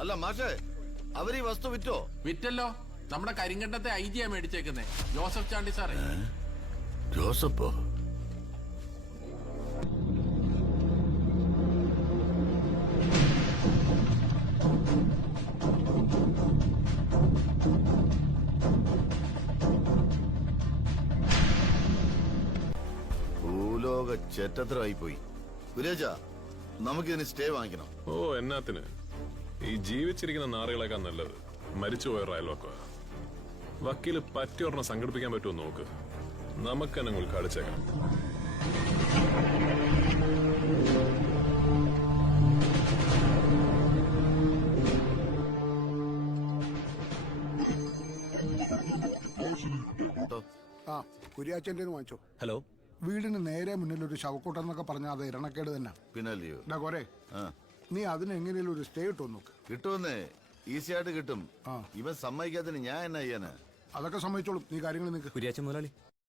അല്ല മാഷേ, അവര് ഈ വസ്തു വിറ്റോ? വിറ്റല്ലോ. നമ്മുടെ കരിങ്കണ്ടത്തെ ഐജിയാ മേടിച്ചേക്കുന്നേ, ജോസഫ് ചാണ്ടി സാറേ. ജോസഫോ? ഭൂലോക ചെറ്റത്രമായി പോയി. ഗുരേജ, നമുക്കിതിന് സ്റ്റേ വാങ്ങിക്കണം. ഓ, എന്നാത്തിന്? ഈ ജീവിച്ചിരിക്കുന്ന നാറുകളേക്കാൾ നല്ലത് മരിച്ചുപോയ അയൽവക്ക. വക്കീല് പറ്റിയൊരെണ്ണം സംഘടിപ്പിക്കാൻ പറ്റുമോ നോക്ക്. നമുക്ക് തന്നെ ഉദ്ഘാടിച്ചേക്കാം. ആ, കുര്യാച്ചന്റെ വാങ്ങിച്ചോ. ഹലോ. വീടിന് നേരെ മുന്നിൽ ഒരു ശവക്കൂട്ടെന്നൊക്കെ പറഞ്ഞാൽ അത് ഇരണക്കേട് തന്നെ. പിന്നല്ലയോ? കൊറേ നീ അതിന് എങ്ങനെയും ഒരു സ്റ്റേ ഇട്ടോ നോക്ക്. കിട്ടുമെന്നേ, ഈസി ആയിട്ട് കിട്ടും. ഇവൻ സമ്മതിക്കാത്തതിന് ഞാൻ എന്നാ ചെയ്യാനാ? അതൊക്കെ സമ്മതിച്ചോളും. നീ കാര്യങ്ങൾ നിൽക്ക്. കുര്യാച്ചൻ മുതലാളി,